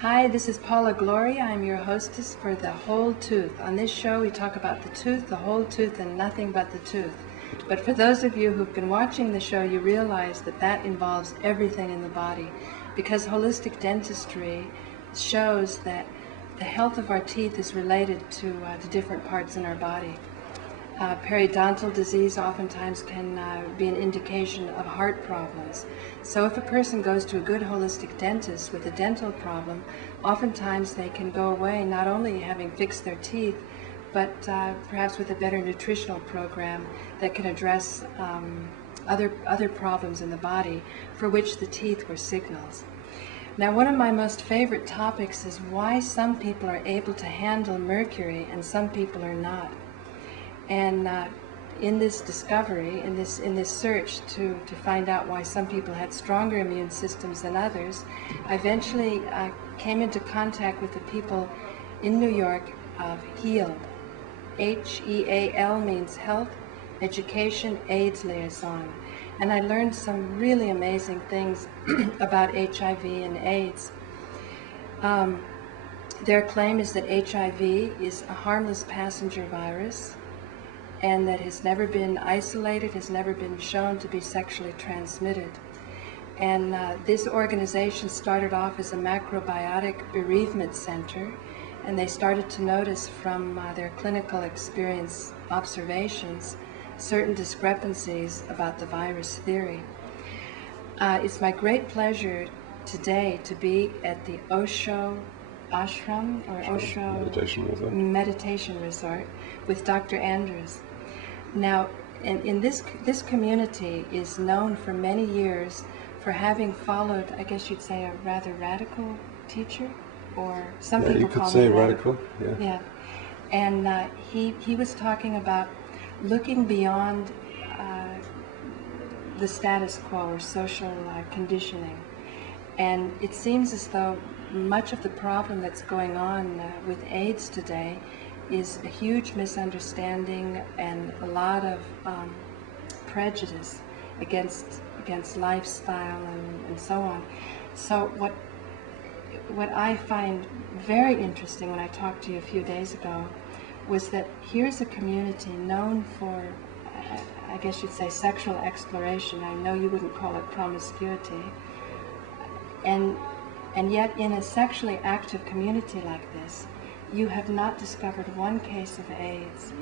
Hi, this is Paula Gloria. I'm your hostess for The Whole Tooth. On this show, we talk about the tooth, the whole tooth, and nothing but the tooth. But for those of you who've been watching the show, you realize that that involves everything in the body, because holistic dentistry shows that the health of our teeth is related to different parts in our body. Periodontal disease oftentimes can be an indication of heart problems. So if a person goes to a good holistic dentist with a dental problem, oftentimes they can go away not only having fixed their teeth, but perhaps with a better nutritional program that can address other problems in the body for which the teeth were signals. Now, one of my most favorite topics is why some people are able to handle mercury and some people are not. And in this discovery, in this search to find out why some people had stronger immune systems than others, I eventually came into contact with the people in New York of HEAL. HEAL means Health, Education, AIDS Liaison. And I learned some really amazing things about HIV and AIDS. Their claim is that HIV is a harmless passenger virus, and that has never been isolated, has never been shown to be sexually transmitted. And this organization started off as a macrobiotic bereavement center, and they started to notice from their clinical experience observations certain discrepancies about the virus theory. It's my great pleasure today to be at the Osho ashram, or Osho Meditation Resort with Dr. Andrews. Now, in this community is known for many years for having followed, I guess you'd say, a rather radical teacher, or some people you could call say him radical. Yeah. And he was talking about looking beyond the status quo or social conditioning. And it seems as though much of the problem that's going on with AIDS today is a huge misunderstanding and a lot of prejudice against lifestyle and so on. So what I find very interesting when I talked to you a few days ago was that here's a community known for, I guess you'd say, sexual exploration. I know you wouldn't call it promiscuity. And yet in a sexually active community like this, you have not discovered one case of AIDS.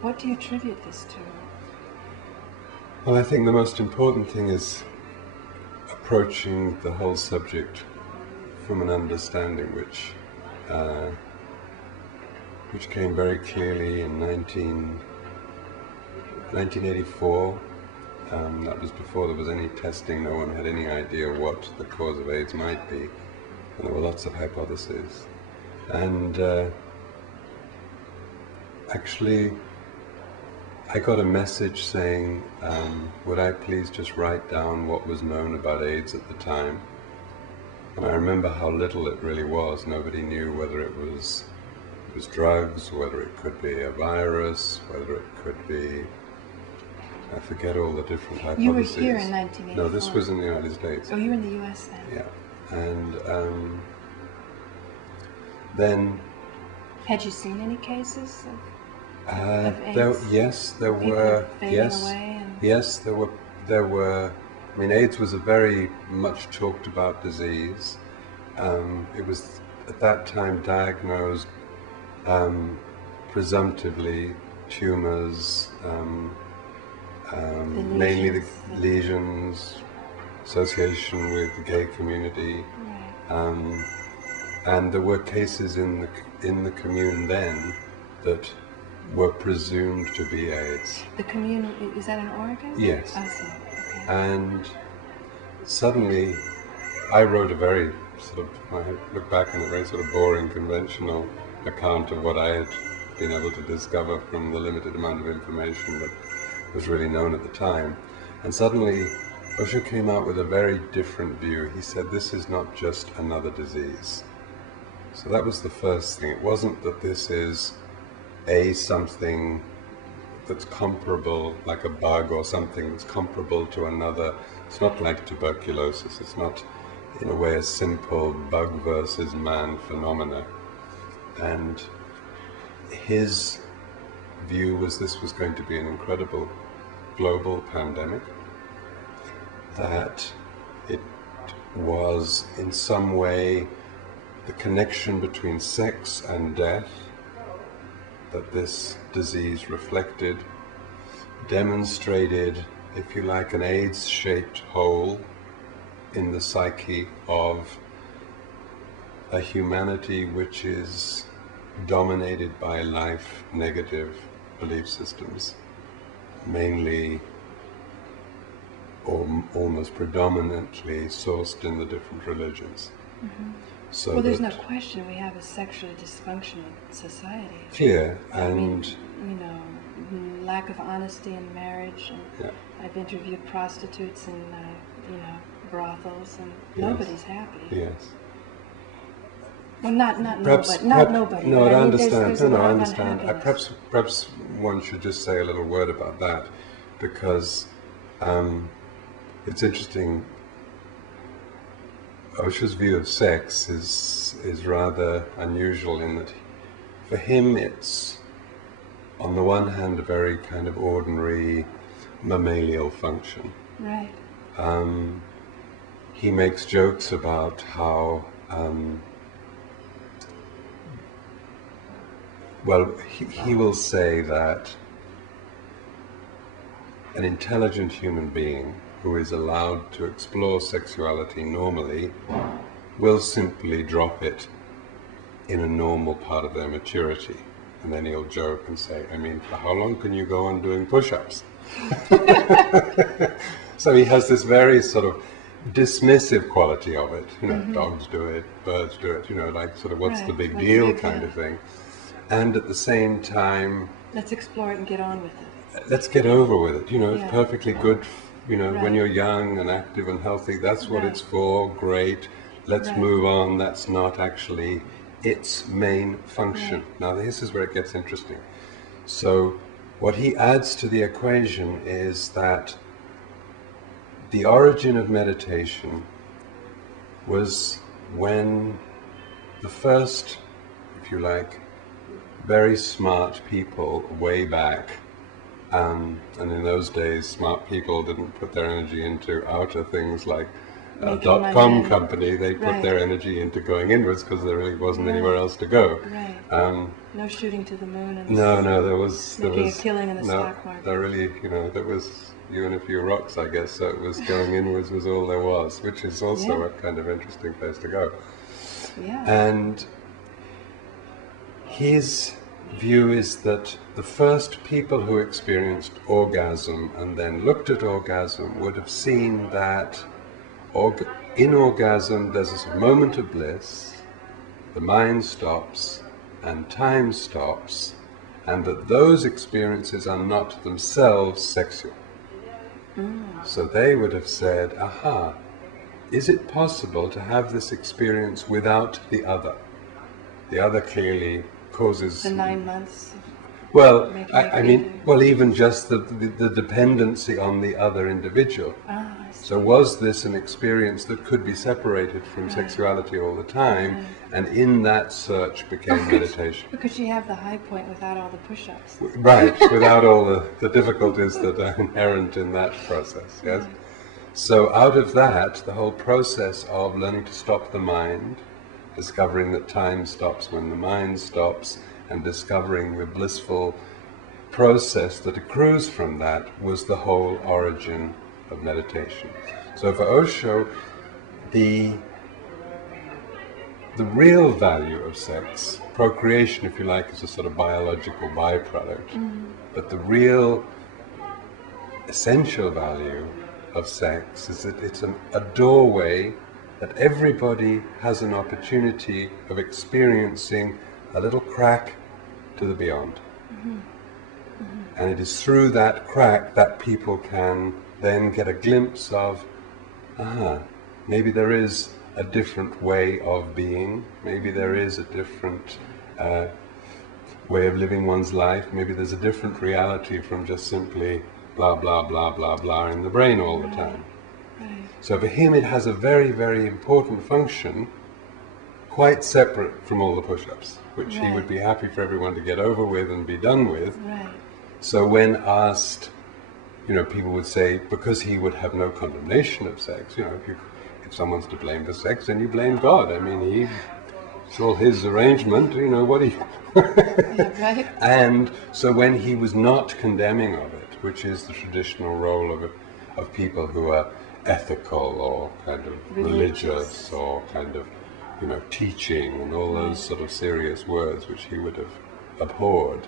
What do you attribute this to? Well, I think the most important thing is approaching the whole subject from an understanding which came very clearly in 1984. That was before there was any testing. No one had any idea what the cause of AIDS might be, and there were lots of hypotheses. And actually, I got a message saying, would I please just write down what was known about AIDS at the time? And I remember how little it really was. Nobody knew whether it was drugs, whether it could be a virus, whether it could be, I forget all the different hypotheses. You were here in 1984. No, this was in the United States. Oh, you were in the U.S. then? Yeah. And then... Had you seen any cases of AIDS? Yes, there People were. fading away and... Yes, there were. I mean, AIDS was a very much talked about disease. It was at that time diagnosed presumptively tumors, mainly the lesions, association with the gay community. Right. And there were cases in the commune then that were presumed to be AIDS. The commune, is that in Oregon? Yes. I see. Okay. And suddenly, I wrote a very I look back on a very sort of boring, conventional account of what I had been able to discover from the limited amount of information that was really known at the time. And suddenly, Osho came out with a very different view. He said, this is not just another disease. So that was the first thing. It wasn't that this is something that's comparable, like a bug or something that's comparable to another. It's not like tuberculosis. It's not in a way, a simple bug versus man phenomena. And his view was this was going to be an incredible global pandemic, that it was in some way the connection between sex and death that this disease reflected, demonstrated, if you like, an AIDS-shaped hole in the psyche of a humanity which is dominated by life-negative belief systems, mainly or almost predominantly sourced in the different religions. Mm-hmm. So well, there's no question we have a sexually dysfunctional society. Clear, and I mean, you know, lack of honesty in marriage. And yeah. I've interviewed prostitutes in, you know, brothels, and Yes. nobody's happy. Yes. Well, not Perhaps, nobody. Not nobody. No, but I mean, understand. There's a No, lot I of understand. unhappiness. Perhaps one should just say a little word about that, because it's interesting. Osho's view of sex is rather unusual in that, for him, it's on the one hand a very kind of ordinary mammalian function. Right. He makes jokes about how, well, he will say that an intelligent human being who is allowed to explore sexuality normally will simply drop it in a normal part of their maturity. And then he'll joke and say, I mean, for how long can you go on doing push-ups? So he has this very sort of dismissive quality of it. You know, Mm-hmm. dogs do it, birds do it, you know, like sort of what's Right. the big What's the deal big kind deal? of thing. And at the same time, Let's explore it and get on with it. let's get over with it. You know, Yeah. it's perfectly good, you know, when Right. you're young and active and healthy, that's what Right. it's for, great. Let's Right. move on. That's not actually its main function. Right. Now, this is where it gets interesting. So, what he adds to the equation is that the origin of meditation was when the first, if you like, very smart people way back, and in those days smart people didn't put their energy into outer things like a Making dot-com money. company. They put Right. their energy into going inwards because there really wasn't Right. anywhere else to go. Right. No shooting to the moon. And No, there was Making a killing in the no, stock market. there really, you know, there was you and a few rocks, I guess. So it was going inwards was all there was, which is also Yeah. a kind of interesting place to go. Yeah. And his view is that the first people who experienced orgasm and then looked at orgasm would have seen that in orgasm there's a moment of bliss, the mind stops and time stops, and that those experiences are not themselves sexual. So they would have said, aha, is it possible to have this experience without the other? The other clearly causes... The 9 months. Well, Making I it mean, easy. well, even just the dependency on the other individual. I see. So was this an experience that could be separated from sexuality all the time, and in that search became meditation? Because you have the high point without all the push-ups. Right, without all the difficulties that are inherent in that process, yes? So out of that, the whole process of learning to stop the mind, discovering that time stops when the mind stops, and discovering the blissful process that accrues from that was the whole origin of meditation. So for Osho, the real value of sex, procreation, if you like, is a sort of biological byproduct, but the real essential value of sex is that it's a doorway that everybody has an opportunity of experiencing a little crack to the beyond. And it is through that crack that people can then get a glimpse of, maybe there is a different way of being, maybe there is a different way of living one's life, maybe there's a different reality from just simply blah, blah, blah, blah, blah in the brain all the time. Right. So for him it has a very, very important function, quite separate from all the push-ups, which he would be happy for everyone to get over with and be done with. Right. So when asked, people would say, because he would have no condemnation of sex, if someone's to blame for sex, then you blame God. I mean, it's all his arrangement, what he... Yeah, right. And so when he was not condemning of it, which is the traditional role of people who are ethical or kind of religious or kind of, teaching and all those sort of serious words which he would have abhorred,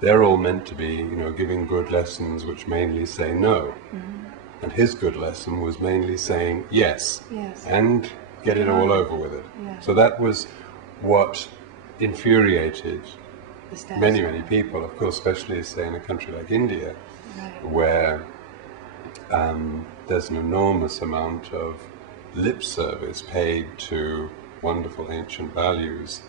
they're all meant to be, giving good lessons which mainly say no. Mm-hmm. And his good lesson was mainly saying yes. And get it all over with it. Yeah. So that was what infuriated many, many people, of course, especially, say, in a country like India, where there's an enormous amount of lip service paid to wonderful ancient values,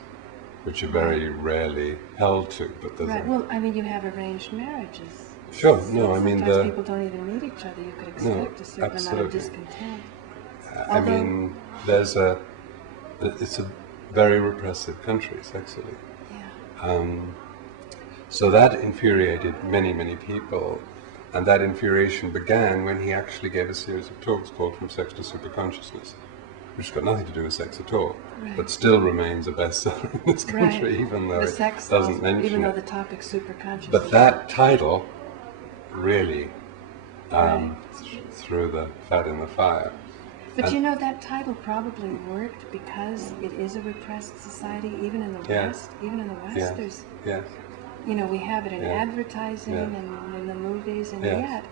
which are very rarely held to. But there's well, I mean, you have arranged marriages. Sure, So no, I mean... sometimes people don't even meet each other. You could expect a certain amount of discontent. I mean, it's a very repressive country, sexually. Yeah. So that infuriated many, many people, and that infuriation began when he actually gave a series of talks called From Sex to Superconsciousness, which has got nothing to do with sex at all, but still remains a bestseller in this country, even though it doesn't mention even though it. the topic's superconscious. But that title really threw the fat in the fire. But that title probably worked because it is a repressed society, even in the West. Even in the West, there's, we have it in advertising and in the movies, and yet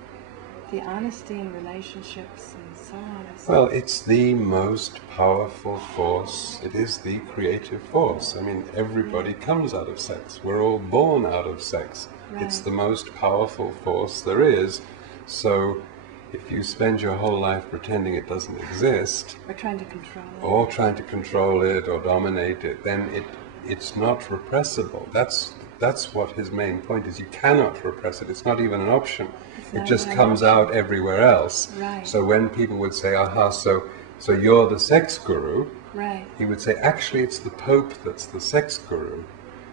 the honesty in relationships and so on. Well, it's the most powerful force. It is the creative force. I mean, everybody comes out of sex. We're all born out of sex. It's the most powerful force there is. So if you spend your whole life pretending it doesn't exist, or trying to control it, or dominate it, then it's not repressible. That's what his main point is. You cannot repress it. It's not even an option. It just comes out everywhere else. Right. So when people would say, so you're the sex guru, he would say, actually it's the Pope that's the sex guru,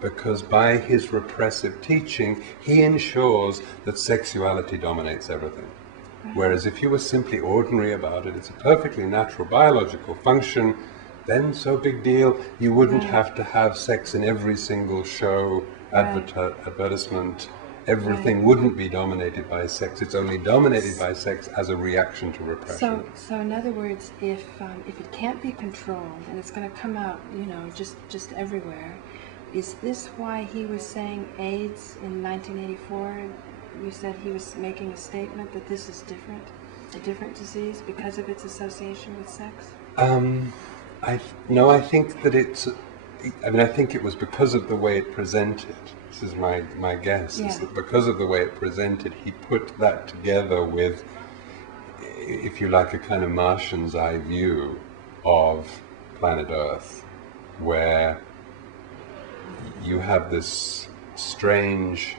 because by his repressive teaching, he ensures that sexuality dominates everything. Whereas if you were simply ordinary about it, it's a perfectly natural biological function, then so big deal, you wouldn't have to have sex in every single show, advertisement. Everything wouldn't be dominated by sex. It's only dominated by sex as a reaction to repression. So in other words, if it can't be controlled and it's going to come out, just everywhere, is this why he was saying AIDS in 1984? You said he was making a statement that this is different, a different disease because of its association with sex? I think that I think it was because of the way it presented. This is my guess, is that because of the way it presented, he put that together with, if you like, a kind of Martian's eye view of planet Earth, where you have this strange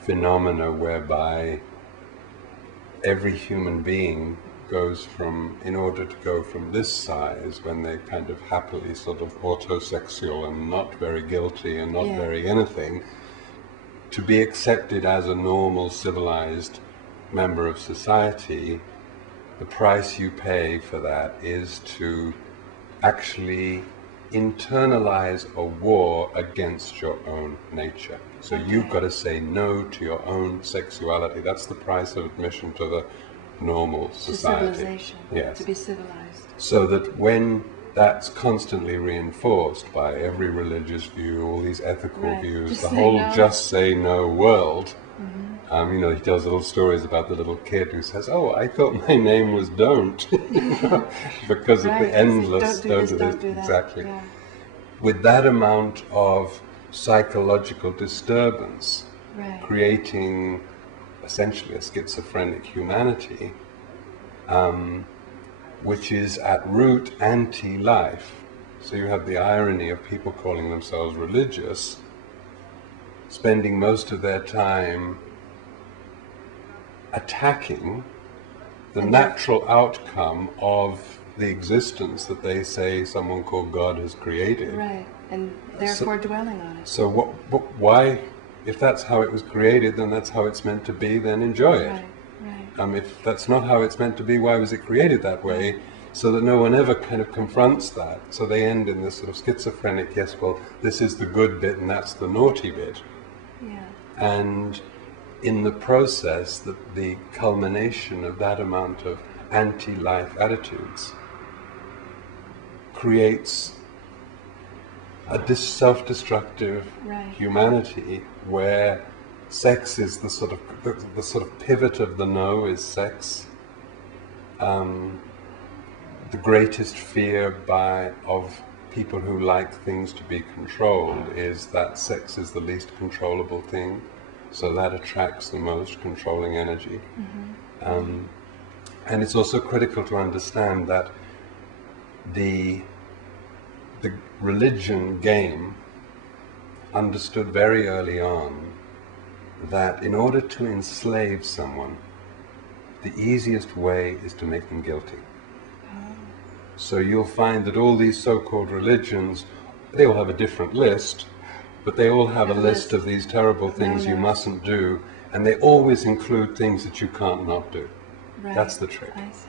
phenomena whereby every human being goes in order to go from this size, when they're kind of happily sort of autosexual and not very guilty and not very anything, to be accepted as a normal civilized member of society, the price you pay for that is to actually internalize a war against your own nature. So you've got to say no to your own sexuality. That's the price of admission to the normal society. To civilization. Yes. To be civilized. So that when that's constantly reinforced by every religious view, all these ethical views, Just the say whole no. just say no world, he tells little stories about the little kid who says, I thought my name was Don't, because of the endless don't do that. Exactly. Yeah. With that amount of psychological disturbance, creating essentially a schizophrenic humanity, which is at root anti-life. So you have the irony of people calling themselves religious, spending most of their time attacking the natural outcome of the existence that they say someone called God has created. Right, and therefore dwelling on it. So why, if that's how it was created, then that's how it's meant to be, then enjoy it. Right. If that's not how it's meant to be, why was it created that way? So that no one ever kind of confronts that. So they end in this sort of schizophrenic, yes, well, this is the good bit and that's the naughty bit. Yeah. And in the process, the culmination of that amount of anti-life attitudes creates a self-destructive humanity where sex is the sort of pivot of the no is sex. The greatest fear of people who like things to be controlled is that sex is the least controllable thing, so that attracts the most controlling energy. And it's also critical to understand that the religion game understood very early on that in order to enslave someone, the easiest way is to make them guilty. So you'll find that all these so-called religions, they all have a different list, but they all have a list of these terrible things you mustn't do, and they always include things that you can't not do. Right. That's the trick. I see.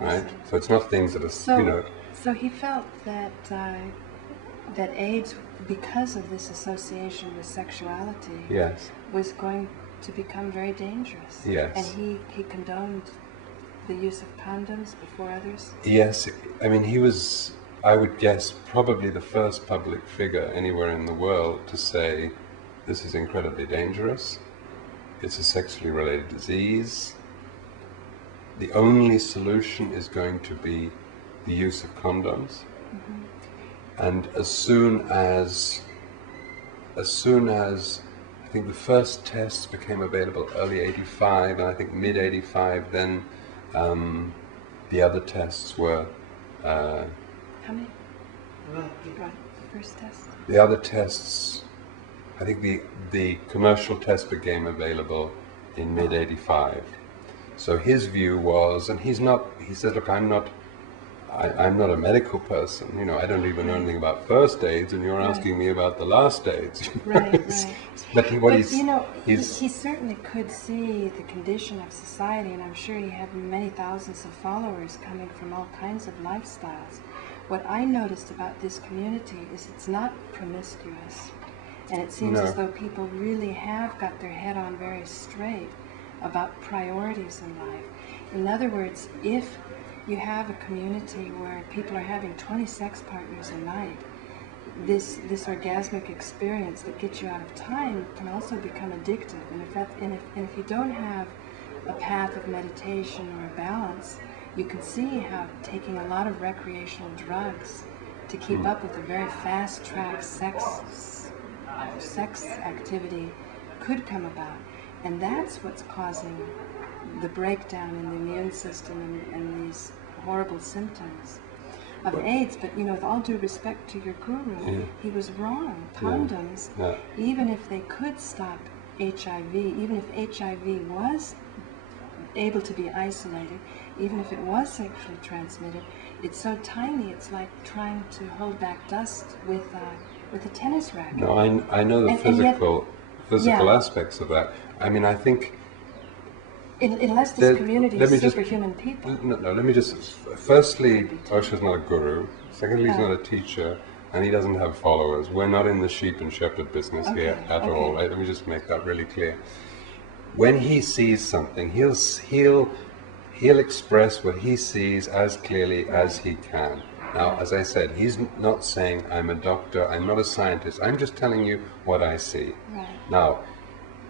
Right? So it's not things that are, So he felt that that AIDS, because of this association with sexuality, was going to become very dangerous. Yes. And he condoned the use of condoms before others? Yes, I mean, he was, I would guess, probably the first public figure anywhere in the world to say, this is incredibly dangerous, it's a sexually related disease, the only solution is going to be the use of condoms. And as soon as I think the first tests became available early '85, and I think mid '85, then the other tests were... How many? First test? The other tests, I think the commercial test became available in mid '85. So his view was, and he said, look, I'm not a medical person, I don't even know anything about first AIDS, and you're asking me about the last AIDS. Right. But he certainly could see the condition of society, and I'm sure he had many thousands of followers coming from all kinds of lifestyles. What I noticed about this community is it's not promiscuous, and it seems as though people really have got their head on very straight about priorities in life. In other words, if you have a community where people are having 20 sex partners a night, this orgasmic experience that gets you out of time can also become addictive. And if you don't have a path of meditation or a balance, you can see how taking a lot of recreational drugs to keep up with a very fast-track sex activity could come about. And that's what's causing the breakdown in the immune system and these horrible symptoms of AIDS. But with all due respect to your guru, he was wrong. Condoms, even if they could stop HIV, even if HIV was able to be isolated, even if it was sexually transmitted, it's so tiny, it's like trying to hold back dust with a tennis racket. No, I know the physical aspects of that. I mean, I think... Unless this community is superhuman people. No, let me just... Firstly, Osho's not a guru. Secondly, he's not a teacher. And he doesn't have followers. We're not in the sheep and shepherd business here at all. Right? Let me just make that really clear. When he sees something, he'll express what he sees as clearly as he can. Now, as I said, he's not saying I'm a doctor, I'm not a scientist, I'm just telling you what I see. Right. Now,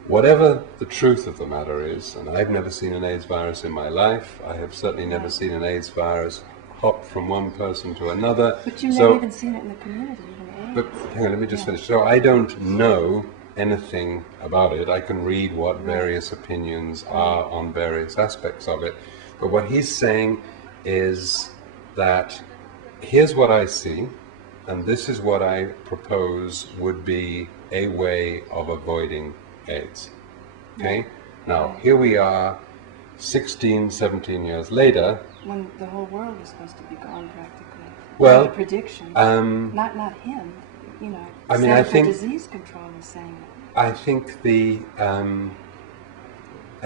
whatever the truth of the matter is, and I've never seen an AIDS virus in my life, I have certainly never seen an AIDS virus hop from one person to another. But you've never even seen it in the community, even But hang on, let me just finish. So I don't know anything about it. I can read what various opinions are on various aspects of it. But what he's saying is that here's what I see, and this is what I propose would be a way of avoiding AIDS. Okay? Now, here we are 16, 17 years later, when the whole world was supposed to be gone practically. well, the predictions, not him. You know, I mean, I Center for think Disease Control was saying it. I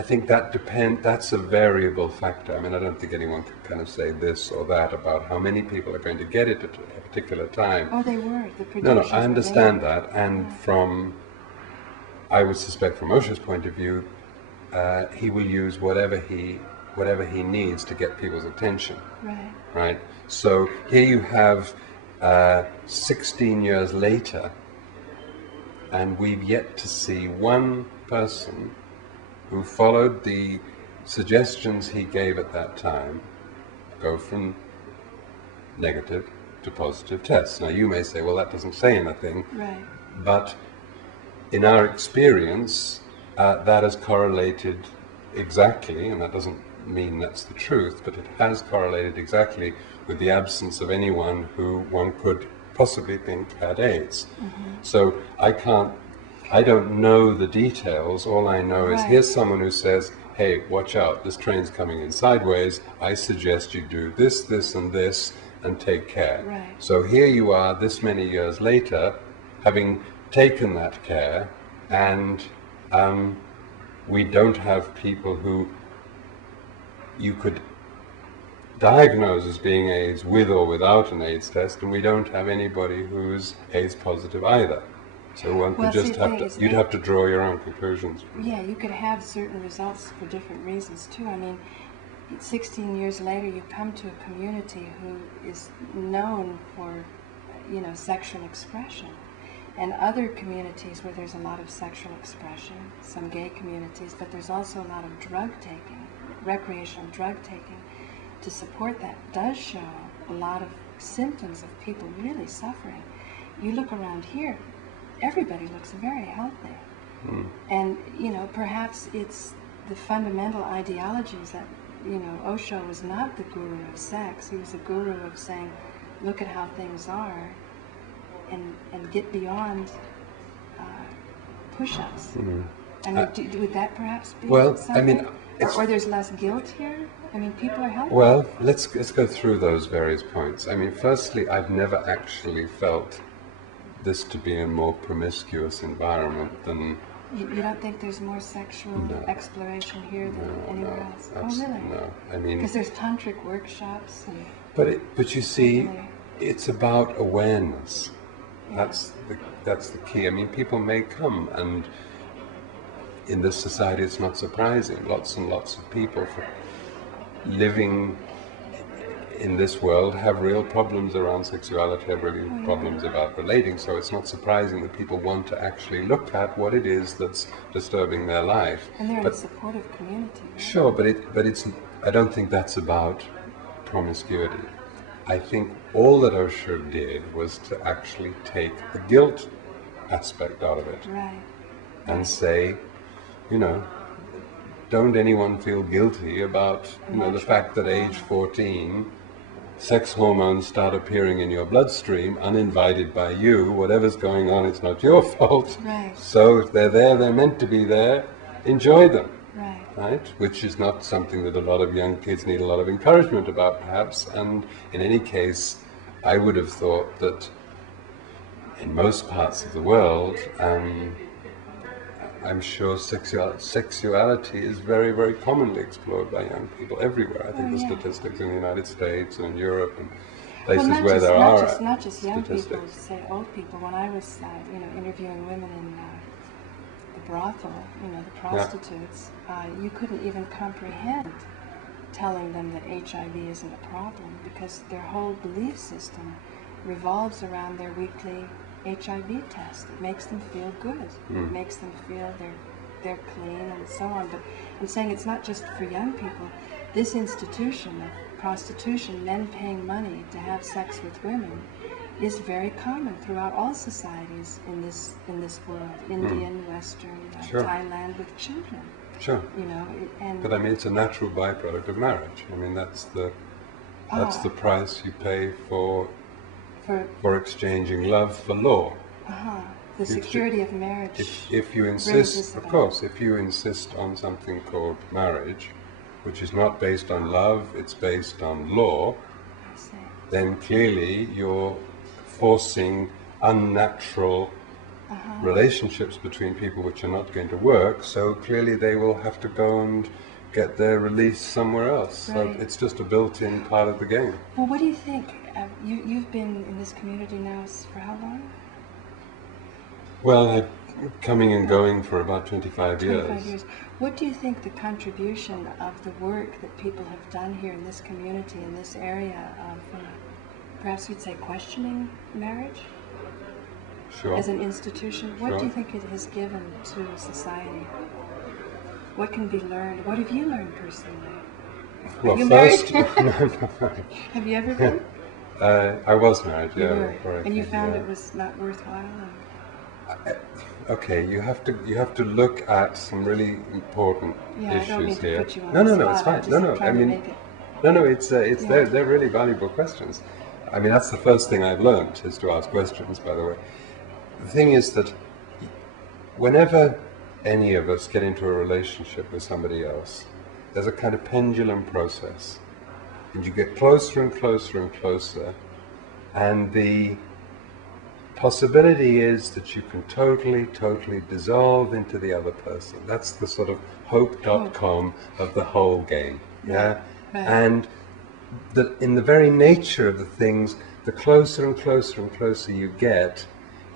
think that that's a variable factor. I mean, I don't think anyone can kind of say this or that about how many people are going to get it at a particular time. Oh, they were. The predictions. No, I understand were that, and I would suspect from Osho's point of view, he will use whatever he needs to get people's attention. Right. Right. So here you have 16 years later, and we've yet to see one person who followed the suggestions he gave at that time go from negative to positive tests. Now you may say, well, that doesn't say anything. Right. But in our experience, that has correlated exactly, and that doesn't mean that's the truth, but it has correlated exactly with the absence of anyone who one could possibly think had AIDS. Mm-hmm. So I don't know the details. All I know is here's someone who says, hey, watch out, this train's coming in sideways. I suggest you do this, this, and this, and take care. Right. So here you are, this many years later, having taken that care, and we don't have people who you could diagnose as being AIDS with or without an AIDS test, and we don't have anybody who's AIDS positive either. So one could you'd have to draw your own conclusions. Yeah, you could have certain results for different reasons too. I mean, 16 years later, you come to a community who is known for, you know, sexual expression. And other communities where there's a lot of sexual expression, some gay communities, but there's also a lot of drug taking, recreational drug taking, to support that does show a lot of symptoms of people really suffering. You look around here, everybody looks very healthy. Mm. And, you know, perhaps it's the fundamental ideologies that, you know, Osho was not the guru of sex. He was a guru of saying, look at how things are, and get beyond push-ups. Mm-hmm. I mean, would that perhaps be something? I mean, or there's less guilt here? I mean, people are healthy. Well, let's go through those various points. I mean, firstly, I've never actually felt this to be a more promiscuous environment than... You don't think there's more sexual exploration here than anywhere else? Oh, really? No, I mean... Because there's tantric workshops and... But you see, it's about awareness. Yeah. That's the key. I mean, people may come, and in this society it's not surprising. Lots and lots of people living in this world have real problems around sexuality, have really problems about relating, so it's not surprising that people want to actually look at what it is that's disturbing their life. And they're in a supportive community. Right? Sure, but it's I don't think that's about promiscuity. I think all that Osho did was to actually take the guilt aspect out of it. Right. And say, you know, don't anyone feel guilty about, you know, the fact that age 14, sex hormones start appearing in your bloodstream, uninvited by you. Whatever's going on, it's not your fault. Right. So if they're there, they're meant to be there. Enjoy them. Right. Which is not something that a lot of young kids need a lot of encouragement about, perhaps. And in any case, I would have thought that in most parts of the world, I'm sure sexuality is very, very commonly explored by young people everywhere. I think the statistics in the United States and in Europe and places where there are not just young people, say old people. When I was, interviewing women in the brothel, the prostitutes, you couldn't even comprehend telling them that HIV isn't a problem, because their whole belief system revolves around their weekly HIV test. It makes them feel good. It makes them feel they're clean and so on. But I'm saying it's not just for young people. This institution of prostitution, men paying money to have sex with women, is very common throughout all societies in this world. Indian, Western, Thailand, with children. Sure. But I mean, it's a natural byproduct of marriage. I mean, that's the price you pay for exchanging love for law. The security of marriage. If you insist, of course, if you insist on something called marriage, which is not based on love, it's based on law, I see. then clearly you're forcing unnatural relationships between people which are not going to work, so clearly they will have to go and get their release somewhere else. Right. So it's just a built-in part of the game. Well, what do you think? You've been in this community now for how long? Well, I'm coming and going for about 25 years. 25 years. What do you think the contribution of the work that people have done here in this community, in this area of, perhaps you'd say, questioning marriage Sure. as an institution? What Sure. do you think it has given to society? What can be learned? What have you learned personally? Well, Are you first, married? Have you ever been? I was married, You yeah. were. before I And you came, found yeah. it was not worthwhile? Okay, you have to look at some really important Yeah, I don't mean issues to here. put you on No, the no, it's spot. fine. I'm No, just no. I trying to mean, make it. no, it's Yeah. they're really valuable questions. I mean, that's the first thing I've learned is to ask questions. By the way, the thing is that whenever any of us get into a relationship with somebody else, there's a kind of pendulum process, and you get closer and closer and closer, and the possibility is that you can totally dissolve into the other person. That's the sort of hope.com of the whole game. Yeah? Right. And in the very nature of the things, the closer and closer and closer you get,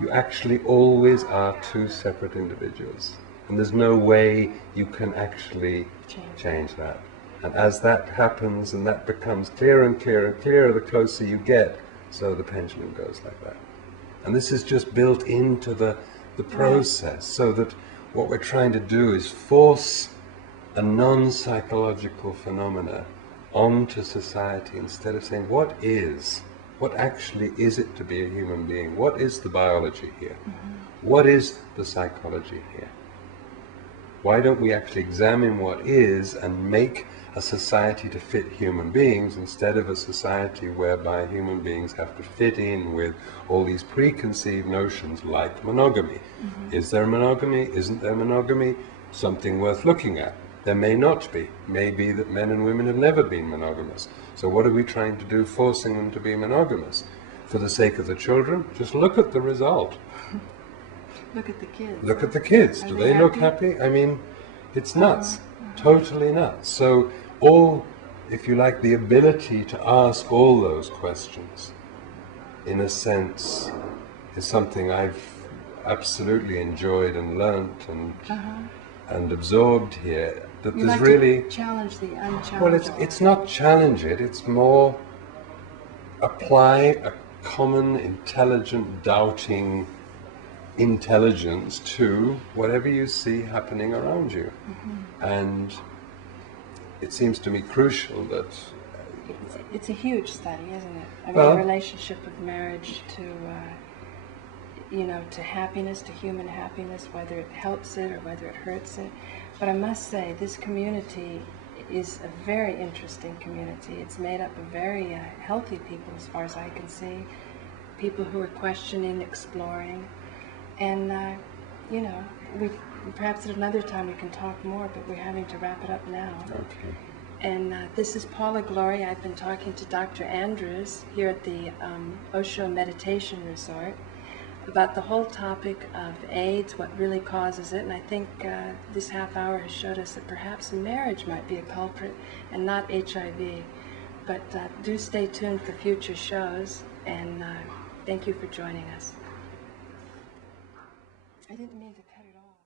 you actually always are two separate individuals. And there's no way you can actually change that. And as that happens and that becomes clearer and clearer and clearer, the closer you get, so the pendulum goes like that. And this is just built into the process, so that what we're trying to do is force a non-psychological phenomena onto society instead of saying, what actually is it to be a human being? What is the biology here? What is the psychology here? Why don't we actually examine what is and make a society to fit human beings instead of a society whereby human beings have to fit in with all these preconceived notions like monogamy. Is there monogamy? Isn't there monogamy? Something worth looking at. There may not be. Maybe that men and women have never been monogamous. So what are we trying to do, forcing them to be monogamous? For the sake of the children, just look at the result. Look at the kids. Look at the kids. Are Do they they look happy? happy? I mean, it's nuts. Totally nuts. So if you like, the ability to ask all those questions, in a sense, is something I've absolutely enjoyed and learnt and absorbed here. That You there's like really to challenge the unchallengeable. well, it's not challenge it. It's more apply a common, intelligent, doubting intelligence to whatever you see happening around you. And it seems to me crucial that It's a huge study, isn't it? I mean, Well- the relationship of marriage to, to happiness, to human happiness, whether it helps it or whether it hurts it. But I must say, this community is a very interesting community. It's made up of very healthy people, as far as I can see. People who are questioning, exploring. And, perhaps at another time we can talk more, but we're having to wrap it up now. okay. And this is Paula Glory. I've been talking to Dr. Andrews here at the Osho Meditation Resort about the whole topic of AIDS, what really causes it. And I think this half hour has showed us that perhaps marriage might be a culprit and not HIV. But do stay tuned for future shows, and thank you for joining us. I didn't mean to cut it off.